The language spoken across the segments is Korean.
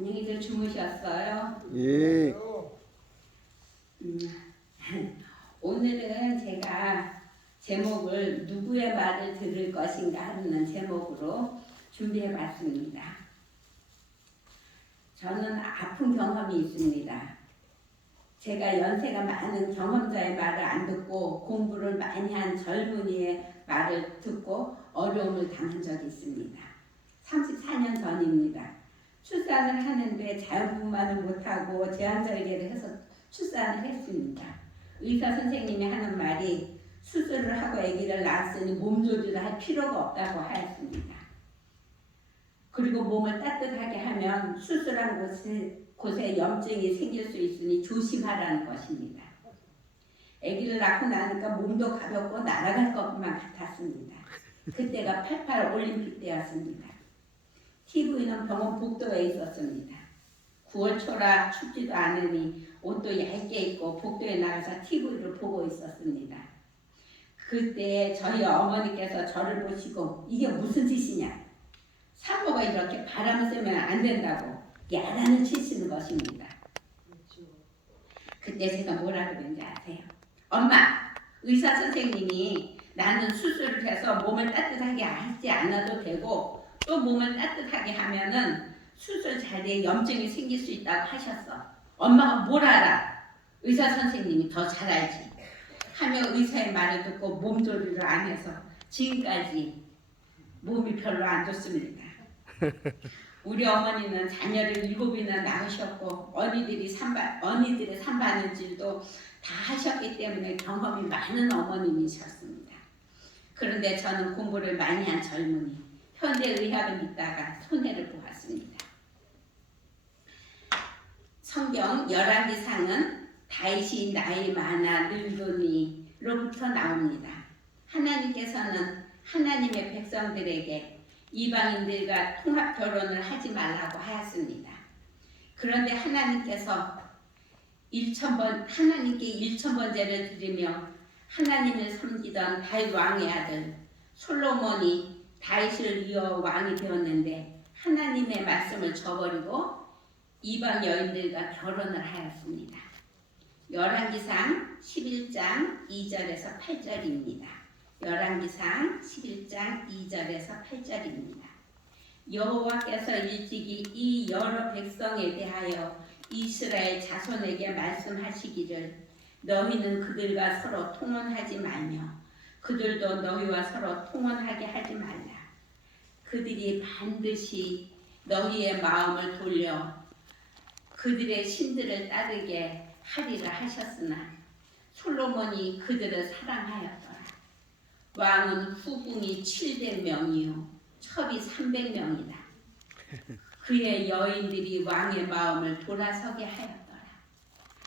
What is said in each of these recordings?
안녕히들 주무셨어요? 예. 오늘은 제가 제목을 누구의 말을 들을 것인가 하는 제목으로 준비해 봤습니다. 저는 아픈 경험이 있습니다. 제가 연세가 많은 경험자의 말을 안 듣고 공부를 많이 한 젊은이의 말을 듣고 어려움을 당한 적이 있습니다. 34년 전입니다. 출산을 하는데 자연분만을 못하고 제왕절개를 해서 출산을 했습니다. 의사 선생님이 하는 말이 수술을 하고 아기를 낳았으니 몸조리를 할 필요가 없다고 하였습니다. 그리고 몸을 따뜻하게 하면 수술한 곳에 염증이 생길 수 있으니 조심하라는 것입니다. 아기를 낳고 나니까 몸도 가볍고 날아갈 것만 같았습니다. 그때가 88 올림픽 때였습니다. TV는 병원 복도에 있었습니다. 9월 초라 춥지도 않으니 옷도 얇게 입고 복도에 나가서 TV를 보고 있었습니다. 그때 저희 어머니께서 저를 보시고 이게 무슨 짓이냐? 산모가 이렇게 바람을 쐬면 안 된다고 야단을 치시는 것입니다. 그때 제가 뭐라고 그랬는지 아세요? 엄마, 의사 선생님이 나는 수술을 해서 몸을 따뜻하게 하지 않아도 되고 또 몸을 따뜻하게 하면은 수술 자리에 염증이 생길 수 있다고 하셨어. 엄마가 뭘 알아? 의사 선생님이 더 잘 알지. 하며 의사의 말을 듣고 몸조리를 안 해서 지금까지 몸이 별로 안 좋습니다. 우리 어머니는 자녀를 7이나 낳으셨고 언니들의 산바느질도 다 하셨기 때문에 경험이 많은 어머님이셨습니다. 그런데 저는 공부를 많이 한 젊은이, 현대의학을 믿다가 손해를 보았습니다. 성경 열왕기상은 다윗이 나이 많아 늙으니로부터 나옵니다. 하나님께서는 하나님의 백성들에게 이방인들과 통합 결혼을 하지 말라고 하였습니다. 그런데 하나님께서 하나님께 1000번제를 드리며 하나님을 섬기던 다윗 왕의 아들 솔로몬이 다윗을 이어 왕이 되었는데 하나님의 말씀을 저버리고 이방 여인들과 결혼을 하였습니다. 열왕기상 11장 2절에서 8절입니다. 열왕기상 11장 2절에서 8절입니다. 여호와께서 일찍이 이 여러 백성에 대하여 이스라엘 자손에게 말씀하시기를 너희는 그들과 서로 통혼하지 말며 그들도 너희와 서로 통혼하게 하지 말라. 그들이 반드시 너희의 마음을 돌려 그들의 신들을 따르게 하리라 하셨으나 솔로몬이 그들을 사랑하였더라. 왕은 후궁이 700명이요 첩이 300명이다. 그의 여인들이 왕의 마음을 돌아서게 하였더라.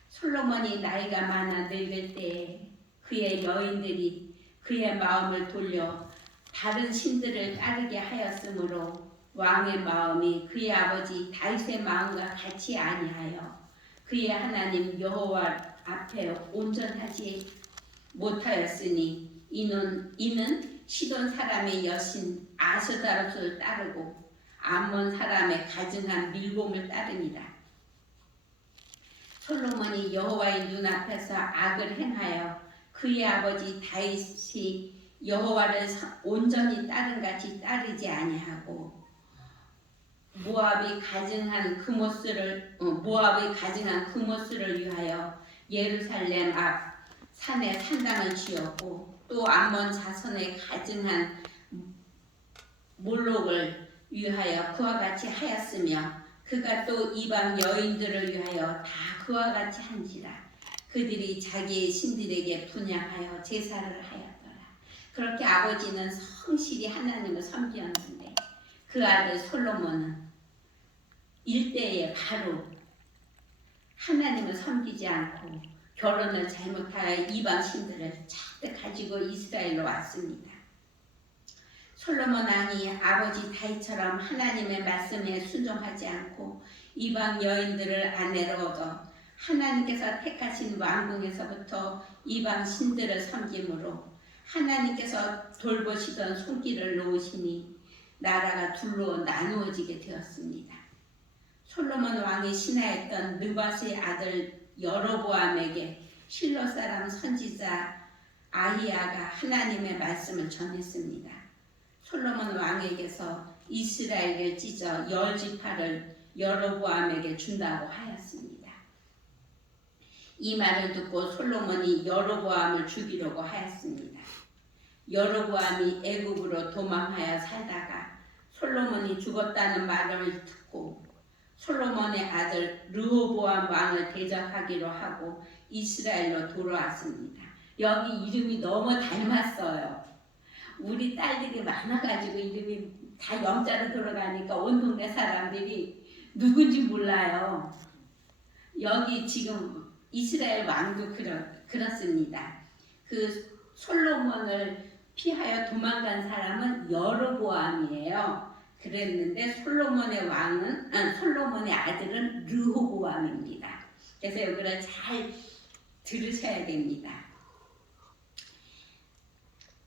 솔로몬이 나이가 많아 늙을 때에 그의 여인들이 그의 마음을 돌려 다른 신들을 따르게 하였으므로 왕의 마음이 그의 아버지 다윗의 마음과 같이 아니하여 그의 하나님 여호와 앞에 온전하지 못하였으니 이는 시돈 사람의 여신 아스다롯을 따르고 암몬 사람의 가증한 밀곰을 따릅니다. 솔로몬이 여호와의 눈앞에서 악을 행하여 그의 아버지 다윗이 여호와를 온전히 따른 같이 따르지 아니하고 모압이 가증한 그모스를 위하여 예루살렘 앞 산에 산당을 지었고 또 암몬 자손의 가증한 몰록을 위하여 그와 같이 하였으며 그가 또 이방 여인들을 위하여 다 그와 같이 한지라. 그들이 자기의 신들에게 분향하여 제사를 하였더라. 그렇게 아버지는 성실히 하나님을 섬기었는데 그 아들 솔로몬은 일대에 바로 하나님을 섬기지 않고 결혼을 잘못하여 이방 신들을 잔뜩 가지고 이스라엘로 왔습니다. 솔로몬 왕이 아버지 다윗처럼 하나님의 말씀에 순종하지 않고 이방 여인들을 아내로 얻어 하나님께서 택하신 왕궁에서부터 이방 신들을 섬김으로 하나님께서 돌보시던 손길을 놓으시니 나라가 둘로 나누어지게 되었습니다. 솔로몬 왕이 신하였던 느밧의 아들 여로보암에게 실로 사람 선지자 아히야가 하나님의 말씀을 전했습니다. 솔로몬 왕에게서 이스라엘을 찢어 10지파를 여로보암에게 준다고 하였습니다. 이 말을 듣고 솔로몬이 여로보암을 죽이려고 하였습니다. 여로보암이 애굽으로 도망하여 살다가 솔로몬이 죽었다는 말을 듣고 솔로몬의 아들 르호보암 왕을 대적하기로 하고 이스라엘로 돌아왔습니다. 여기 이름이 너무 닮았어요. 우리 딸들이 많아가지고 이름이 다 영자로 들어가니까 온 동네 사람들이 누군지 몰라요. 여기 지금 이스라엘 왕도 그렇습니다. 그 솔로몬을 피하여 도망간 사람은 여로보암이에요. 그랬는데 솔로몬의 아들은 르호보암입니다. 그래서 이거를 잘 들으셔야 됩니다.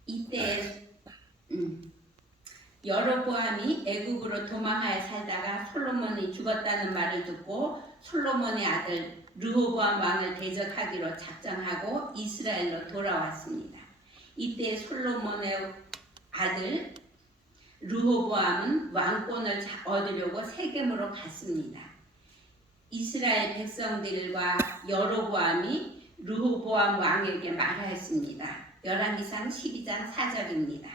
이때 여로보암이 애굽으로 도망하여 살다가 솔로몬이 죽었다는 말을 듣고 솔로몬의 아들 르호보암 왕을 대적하기로 작정하고 이스라엘로 돌아왔습니다. 이때 솔로몬의 아들 르호보암은 왕권을 얻으려고 세겜으로 갔습니다. 이스라엘 백성들과 여로보암이 르호보암 왕에게 말하였습니다. 열왕기상 12장 4절입니다.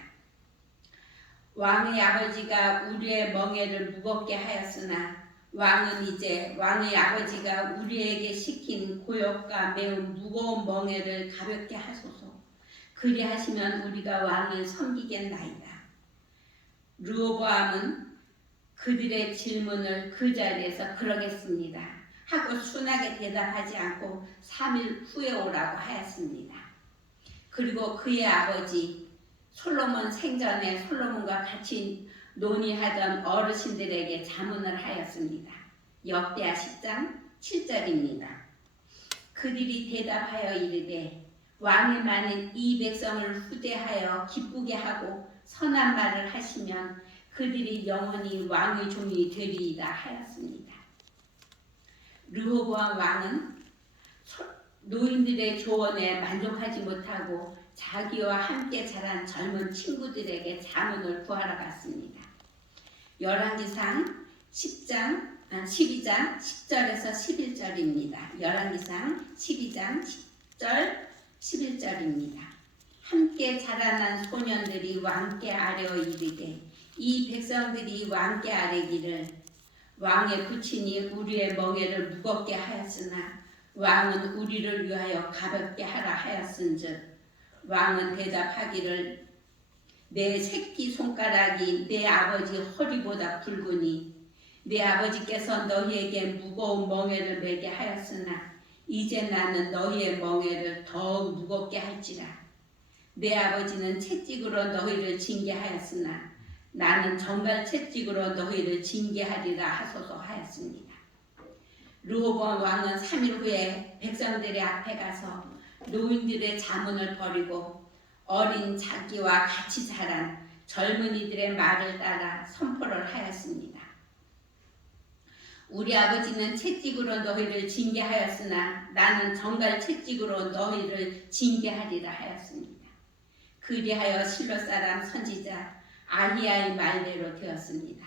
왕의 아버지가 우리의 멍에를 무겁게 하였으나 왕은 이제 왕의 아버지가 우리에게 시킨 고역과 매우 무거운 멍에를 가볍게 하소서. 그리하시면 우리가 왕을 섬기겠나이다. 르호보암은 그들의 질문을 그 자리에서 그러겠습니다 하고 순하게 대답하지 않고 3일 후에 오라고 하였습니다. 그리고 그의 아버지 솔로몬 생전에 솔로몬과 같이 논의하던 어르신들에게 자문을 하였습니다. 역대하 10장 7절입니다. 그들이 대답하여 이르되 왕이 많은 이 백성을 후대하여 기쁘게 하고 선한 말을 하시면 그들이 영원히 왕의 종이 되리이다 하였습니다. 르호보암 왕은 노인들의 조언에 만족하지 못하고 자기와 함께 자란 젊은 친구들에게 자문을 구하러 갔습니다. 열왕기상 12장 10절에서 11절입니다. 열왕기상 12장 10절 11절입니다. 함께 자라난 소년들이 왕께 아뢰어 이르되 이 백성들이 왕께 아뢰기를 왕의 부친이 우리의 멍에를 무겁게 하였으나 왕은 우리를 위하여 가볍게 하라 하였은즉 왕은 대답하기를 내 새끼 손가락이 내 아버지 허리보다 굵으니 내 아버지께서 너희에게 무거운 멍에를 매게 하였으나 이제 나는 너희의 멍에를 더욱 무겁게 할지라. 내 아버지는 채찍으로 너희를 징계하였으나 나는 정갈 채찍으로 너희를 징계하리라 하소서 하였습니다. 르호보암 왕은 3일 후에 백성들의 앞에 가서 노인들의 자문을 버리고 어린 자기와 같이 자란 젊은이들의 말을 따라 선포를 하였습니다. 우리 아버지는 채찍으로 너희를 징계하였으나 나는 정갈 채찍으로 너희를 징계하리라 하였습니다. 그리하여 실로 사람 선지자 아히야의 말대로 되었습니다.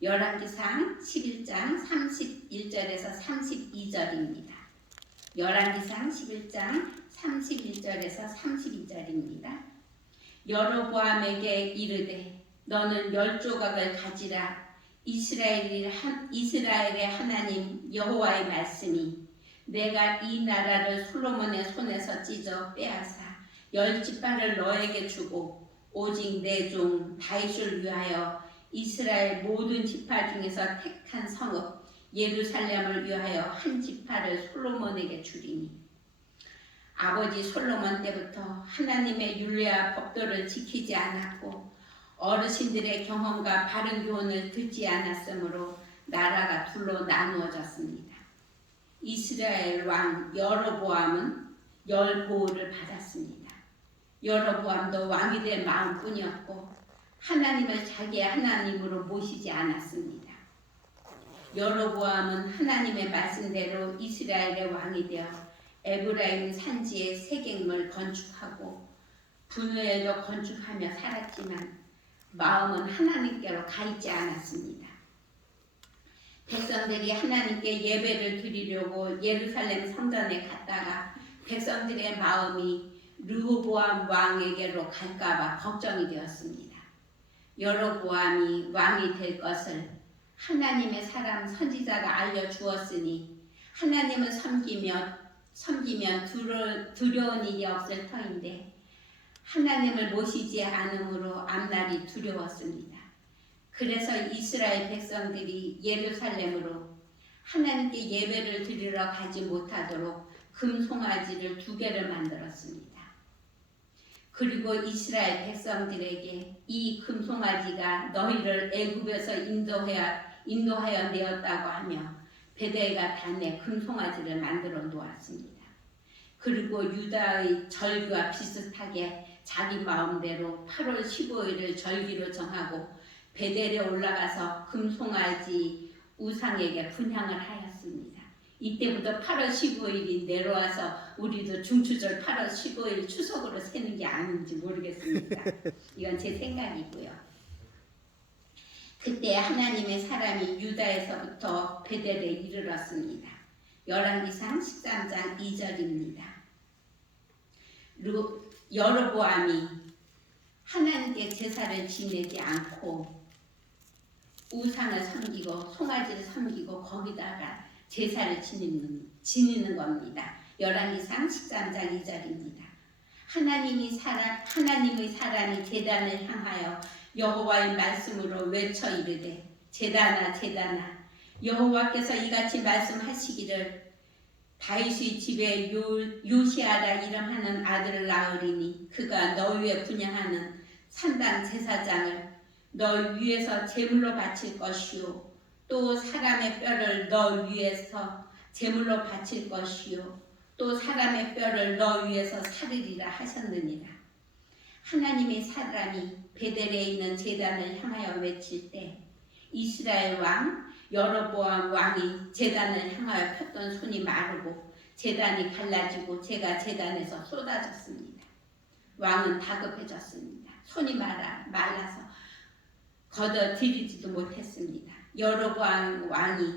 열왕기상 11장 31절에서 32절입니다. 열왕기상 11장 31절에서 32절입니다. 여로보암에게 이르되 너는 10조각을 가지라. 이스라엘의 하나님 여호와의 말씀이 내가 이 나라를 솔로몬의 손에서 찢어 빼앗아 10지파를 너에게 주고 오직 내 종 다윗을 위하여 이스라엘 모든 지파 중에서 택한 성읍 예루살렘을 위하여 한 지파를 솔로몬에게 주리니 아버지 솔로몬 때부터 하나님의 율례와 법도를 지키지 않았고 어르신들의 경험과 바른 교훈을 듣지 않았으므로 나라가 둘로 나누어졌습니다. 이스라엘 왕 여로보암은 10보호를 받았습니다. 여로보암도 왕이 될 마음뿐이었고 하나님을 자기의 하나님으로 모시지 않았습니다. 여로보암은 하나님의 말씀대로 이스라엘의 왕이 되어 에브라임 산지에 세겜을 건축하고 분우엘도 건축하며 살았지만 마음은 하나님께로 가 있지 않았습니다. 백성들이 하나님께 예배를 드리려고 예루살렘 성전에 갔다가 백성들의 마음이 르호보암 왕에게로 갈까봐 걱정이 되었습니다. 여로보암이 왕이 될 것을 하나님의 사람 선지자가 알려주었으니 하나님을 섬기면 두려운 일이 없을 터인데 하나님을 모시지 않으므로 앞날이 두려웠습니다. 그래서 이스라엘 백성들이 예루살렘으로 하나님께 예배를 드리러 가지 못하도록 금송아지를 2개를 만들었습니다. 그리고 이스라엘 백성들에게 이 금송아지가 너희를 애굽에서 인도하여 내었다고 하며 베델과 단에 금송아지를 만들어 놓았습니다. 그리고 유다의 절기와 비슷하게 자기 마음대로 8월 15일을 절기로 정하고 베델에 올라가서 금송아지 우상에게 분향을 하였습니다. 이때부터 8월 15일이 내려와서 우리도 중추절 8월 15일 추석으로 세는 게 아닌지 모르겠습니다. 이건 제 생각이고요. 그때 하나님의 사람이 유다에서부터 베델에 이르렀습니다. 열왕기상 13장 2절입니다. 여로보암이 하나님께 제사를 지내지 않고 우상을 섬기고 송아지를 섬기고 거기다가 제사를 지니는 겁니다. 열왕기상 13장 2절입니다. 하나님의 사람이 제단을 향하여 여호와의 말씀으로 외쳐 이르되 제단아 제단아 여호와께서 이같이 말씀하시기를 다윗의 집에 요시아라 이름하는 아들을 낳으리니 그가 너 위에 분향하는 산당 제사장을 너 위에서 제물로 바칠 것이요 또 사람의 뼈를 너 위에서 제물로 바칠 것이요 또 사람의 뼈를 너 위에서 살으리라 하셨느니라. 하나님의 사람이 베델에 있는 제단을 향하여 외칠 때 이스라엘 왕 여로보암 왕이 제단을 향하여 폈던 손이 마르고 제단이 갈라지고 제가 제단에서 쏟아졌습니다. 왕은 다급해졌습니다. 손이 말라서 걷어들이지도 못했습니다. 여로보암 왕이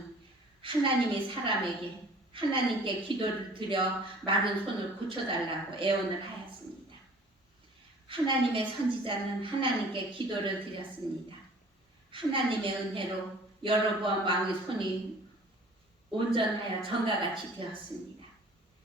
하나님의 사람에게 하나님께 기도를 드려 마른 손을 고쳐달라고 애원을 하였습니다. 하나님의 선지자는 하나님께 기도를 드렸습니다. 하나님의 은혜로 여로보암 왕의 손이 온전하여 전과 같이 되었습니다.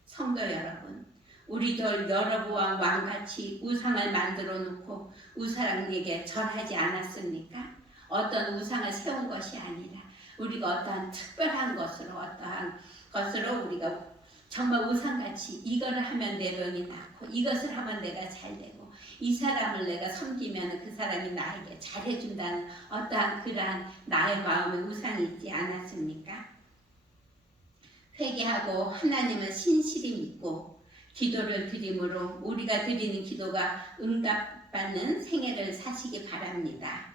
성도 여러분, 우리도 여로보암 왕같이 우상을 만들어 놓고 우상에게 절하지 않았습니까? 어떤 우상을 세운 것이 아니라 우리가 어떠한 특별한 것으로 우리가 정말 우상같이 이거를 하면 내 병이 낫고 이것을 하면 내가 잘 되고 이 사람을 내가 섬기면 그 사람이 나에게 잘해준다는 어떠한 그러한 나의 마음에 우상이 있지 않았습니까? 회개하고 하나님을 신실히 믿고 기도를 드림으로 우리가 드리는 기도가 응답받는 생애를 사시기 바랍니다.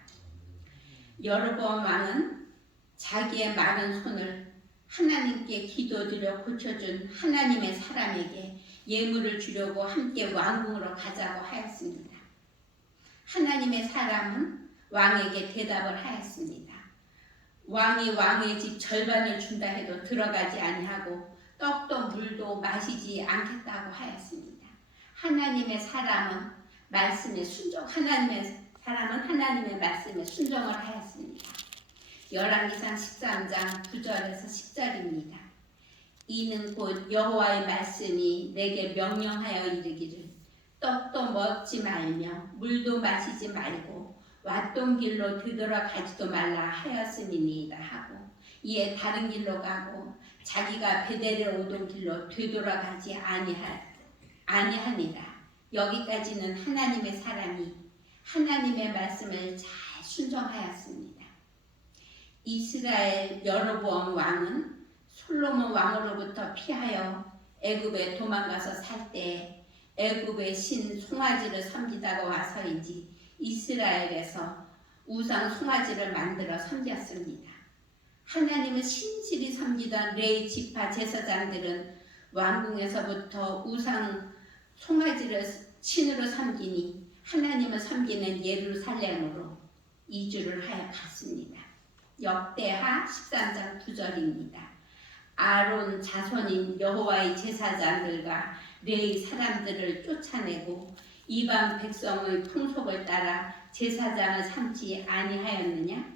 여로보암 왕은 자기의 마른 손을 하나님께 기도드려 고쳐준 하나님의 사람에게 예물을 주려고 함께 왕궁으로 가자고 하였습니다. 하나님의 사람은 왕에게 대답을 하였습니다. 왕이 왕의 집 절반을 준다 해도 들어가지 아니하고 떡도 물도 마시지 않겠다고 하였습니다. 하나님의 사람은 하나님의 말씀에 순종을 하였습니다. 열왕기상 13장 9절에서 10절입니다. 이는 곧 여호와의 말씀이 내게 명령하여 이르기를 떡도 먹지 말며 물도 마시지 말고 왔던 길로 되돌아가지도 말라 하였으니이다 하고 이에 다른 길로 가고 자기가 베델에 오던 길로 되돌아가지 아니하니라. 여기까지는 하나님의 사람이 하나님의 말씀을 잘 순종하였습니다. 이스라엘 여로보암 왕은 솔로몬 왕으로부터 피하여 애굽에 도망가서 살 때 애굽의 신 송아지를 섬기다가 와서인지 이스라엘에서 우상 송아지를 만들어 섬겼습니다. 하나님을 신실히 섬기던 레위 지파 제사장들은 왕궁에서부터 우상 송아지를 신으로 섬기니 하나님을 섬기는 예루살렘으로 이주를 하여 갔습니다. 역대하 13장 9절입니다. 아론 자손인 여호와의 제사장들과 레위 사람들을 쫓아내고 이방 백성의 풍속을 따라 제사장을 삼지 아니하였느냐?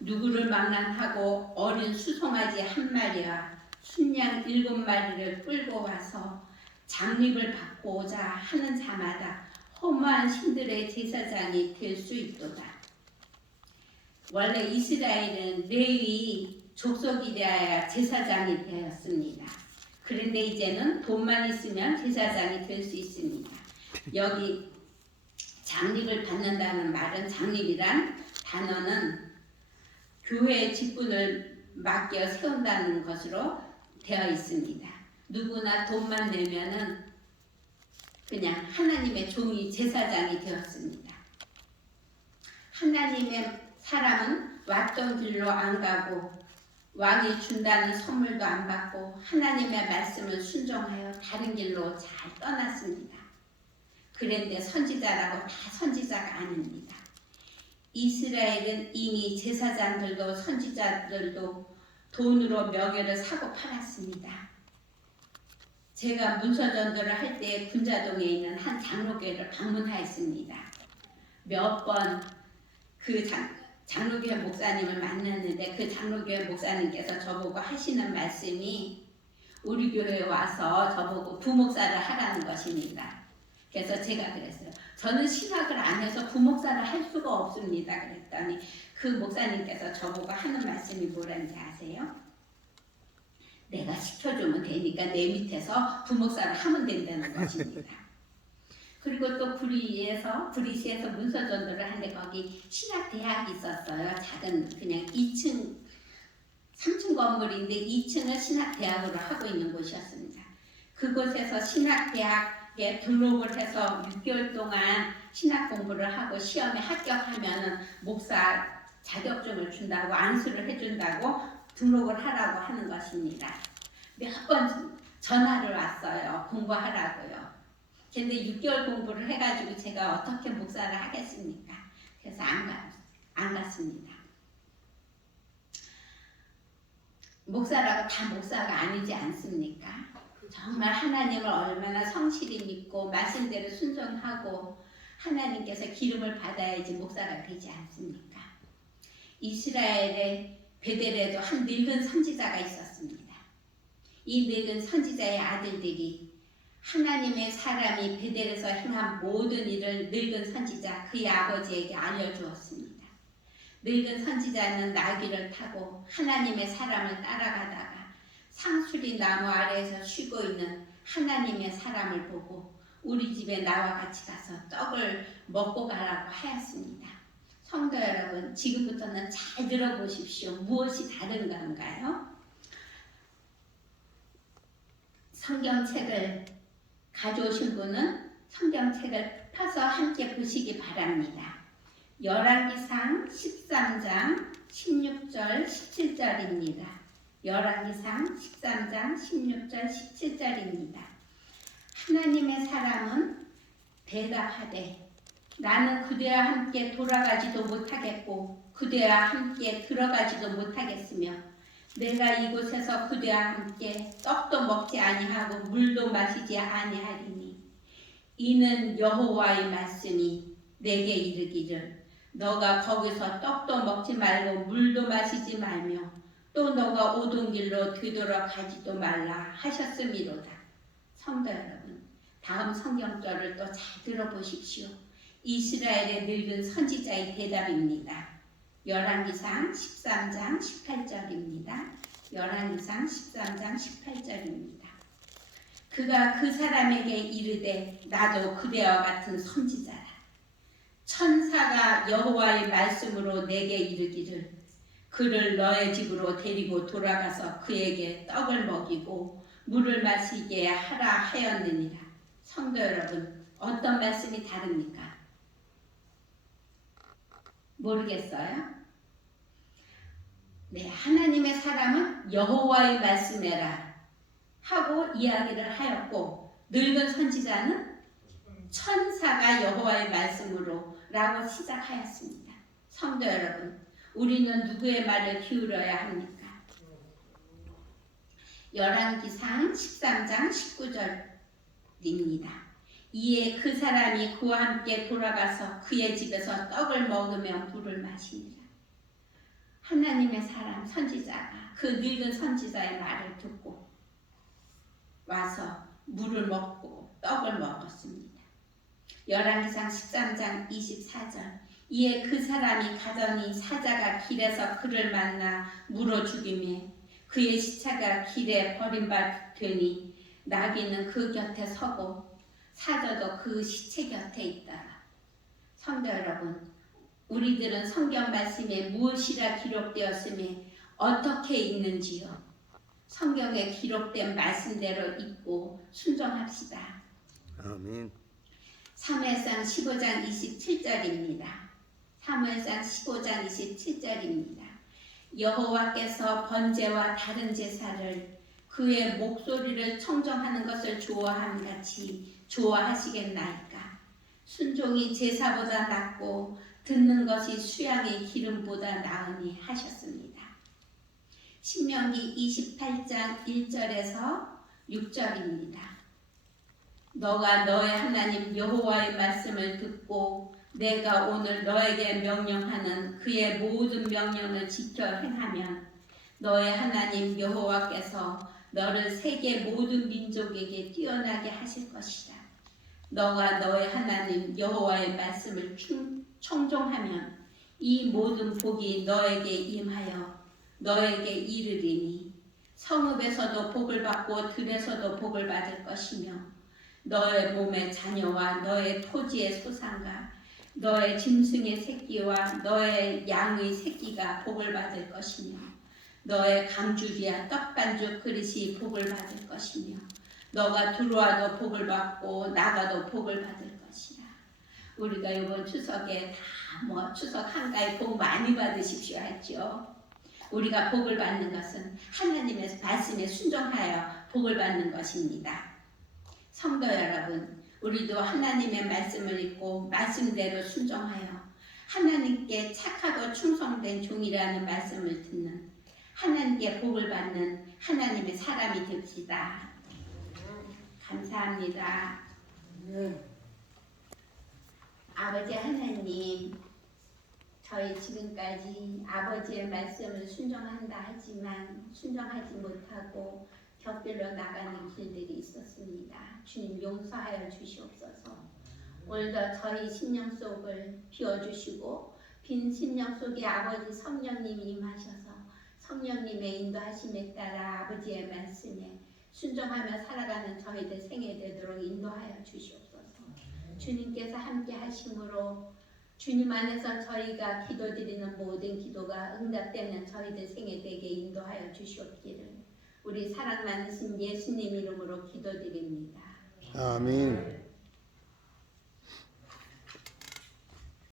누구를 망람하고 어린 수송아지 한 마리와 순양 7마리를 끌고 와서 장립을 받고자 하는 자마다 허무한 신들의 제사장이 될 수 있도다. 원래 이스라엘은 레위 족속이 되어야 제사장이 되었습니다. 그런데 이제는 돈만 있으면 제사장이 될 수 있습니다. 여기 장립을 받는다는 말은, 장립이란 단어는 교회의 직분을 맡겨 세운다는 것으로 되어 있습니다. 누구나 돈만 내면은 그냥 하나님의 종이 제사장이 되었습니다. 하나님의 사람은 왔던 길로 안 가고 왕이 준다는 선물도 안 받고 하나님의 말씀을 순종하여 다른 길로 잘 떠났습니다. 그런데 선지자라고 다 선지자가 아닙니다. 이스라엘은 이미 제사장들도 선지자들도 돈으로 명예를 사고 팔았습니다. 제가 문서전도를 할 때 군자동에 있는 한 장로교회를 방문하였습니다. 몇 번 그 장로교회 목사님을 만났는데 그 장로교회 목사님께서 저보고 하시는 말씀이 우리 교회에 와서 저보고 부목사를 하라는 것입니다. 그래서 제가 그랬어요. 저는 신학을 안 해서 부목사를 할 수가 없습니다. 그랬더니 그 목사님께서 저보고 하는 말씀이 뭐라는지 아세요? 내가 시켜주면 되니까 내 밑에서 부목사를 하면 된다는 것입니다. 그리고 또 구리시에서 문서전도를 하는데 거기 신학대학이 있었어요. 작은 그냥 2층, 3층 건물인데 2층을 신학대학으로 하고 있는 곳이었습니다. 그곳에서 신학대학에 등록을 해서 6개월 동안 신학 공부를 하고 시험에 합격하면 목사 자격증을 준다고, 안수를 해준다고 등록을 하라고 하는 것입니다. 몇 번 전화를 왔어요. 공부하라고요. 근데 6개월 공부를 해가지고 제가 어떻게 목사를 하겠습니까? 그래서 안 갔습니다. 목사라고 다 목사가 아니지 않습니까? 정말 하나님을 얼마나 성실히 믿고 말씀대로 순종하고 하나님께서 기름을 받아야지 목사가 되지 않습니까? 이스라엘의 베델에도 한 늙은 선지자가 있었습니다. 이 늙은 선지자의 아들들이 하나님의 사람이 베델에서 행한 모든 일을 늙은 선지자 그의 아버지에게 알려주었습니다. 늙은 선지자는 나귀를 타고 하나님의 사람을 따라가다가 상수리 나무 아래에서 쉬고 있는 하나님의 사람을 보고 우리 집에 나와 같이 가서 떡을 먹고 가라고 하였습니다. 성도 여러분, 지금부터는 잘 들어보십시오. 무엇이 다른가요? 성경책을 가져오신 분은 성경책을 펴서 함께 보시기 바랍니다. 열왕기상 13장 16절 17절입니다. 열왕기상 13장 16절 17절입니다. 하나님의 사람은 대답하되 나는 그대와 함께 돌아가지도 못하겠고 그대와 함께 들어가지도 못하겠으며 내가 이곳에서 그대와 함께 떡도 먹지 아니하고 물도 마시지 아니하리니 이는 여호와의 말씀이 내게 이르기를 너가 거기서 떡도 먹지 말고 물도 마시지 말며 또 너가 오던 길로 되돌아가지도 말라 하셨음이로다. 성도 여러분, 다음 성경절을 또 잘 들어보십시오. 이스라엘의 늙은 선지자의 대답입니다. 열왕기상 13장 18절입니다. 열왕기상 13장 18절입니다. 그가 그 사람에게 이르되 나도 그대와 같은 선지자라. 천사가 여호와의 말씀으로 내게 이르기를 그를 너의 집으로 데리고 돌아가서 그에게 떡을 먹이고 물을 마시게 하라 하였느니라. 성도 여러분, 어떤 말씀이 다릅니까? 모르겠어요? 네, 하나님의 사람은 여호와의 말씀에라 하고 이야기를 하였고, 늙은 선지자는 천사가 여호와의 말씀으로 라고 시작하였습니다. 성도 여러분, 우리는 누구의 말을 기울여야 합니까? 열왕기상 13장 19절입니다. 이에 그 사람이 그와 함께 돌아가서 그의 집에서 떡을 먹으며 물을 마시니라. 하나님의 사람 선지자가 그 늙은 선지자의 말을 듣고 와서 물을 먹고 떡을 먹었습니다. 열왕기상 13장 24절. 이에 그 사람이 가더니 사자가 길에서 그를 만나 물어 죽이매 그의 시체가 길에 버림받되니 나귀는 그 곁에 서고 사자도 그 시체 곁에 있더라. 성도 여러분, 우리들은 성경 말씀에 무엇이라 기록되었으며 어떻게 읽는지요? 성경에 기록된 말씀대로 읽고 순종합시다. 아멘. 사무엘상 15장 27절입니다. 사무엘상 15장 27절입니다. 여호와께서 번제와 다른 제사를 그의 목소리를 청정하는 것을 좋아함 같이 좋아하시겠나이까. 순종이 제사보다 낫고 듣는 것이 수양의 기름보다 나으니 하셨습니다. 신명기 28장 1절에서 6절입니다. 너가 너의 하나님 여호와의 말씀을 듣고 내가 오늘 너에게 명령하는 그의 모든 명령을 지켜 행하면 너의 하나님 여호와께서 너를 세계 모든 민족에게 뛰어나게 하실 것이다. 너가 너의 하나님 여호와의 말씀을 청종하면 이 모든 복이 너에게 임하여 너에게 이르리니 성읍에서도 복을 받고 들에서도 복을 받을 것이며 너의 몸의 자녀와 너의 토지의 소산과 너의 짐승의 새끼와 너의 양의 새끼가 복을 받을 것이며 너의 강주리와 떡반죽 그릇이 복을 받을 것이며 너가 들어와도 복을 받고 나가도 복을 받을 것이라. 우리가 이번 추석에 다 추석 한가위 복 많이 받으십시오 했죠. 우리가 복을 받는 것은 하나님의 말씀에 순종하여 복을 받는 것입니다. 성도 여러분, 우리도 하나님의 말씀을 읽고 말씀대로 순종하여 하나님께 착하고 충성된 종이라는 말씀을 듣는 하나님께 복을 받는 하나님의 사람이 됩시다. 감사합니다. 아버지 하나님, 저희 지금까지 아버지의 말씀을 순종한다 하지만 순종하지 못하고 곁들여 나가는 길들이 있었습니다. 주님 용서하여 주시옵소서. 오늘도 저희 심령 속을 비워주시고 빈 심령 속에 아버지 성령님이 임하셔서 성령님의 인도하심에 따라 아버지의 말씀에 순종하며 살아가는 저희들 생애 되도록 인도하여 주시옵소서. 주님께서 함께 하심으로 주님 안에서 저희가 기도드리는 모든 기도가 응답되는 저희들 생애 되게 인도하여 주시옵기를 우리 사랑 많으신 예수님 이름으로 기도드립니다. 아멘.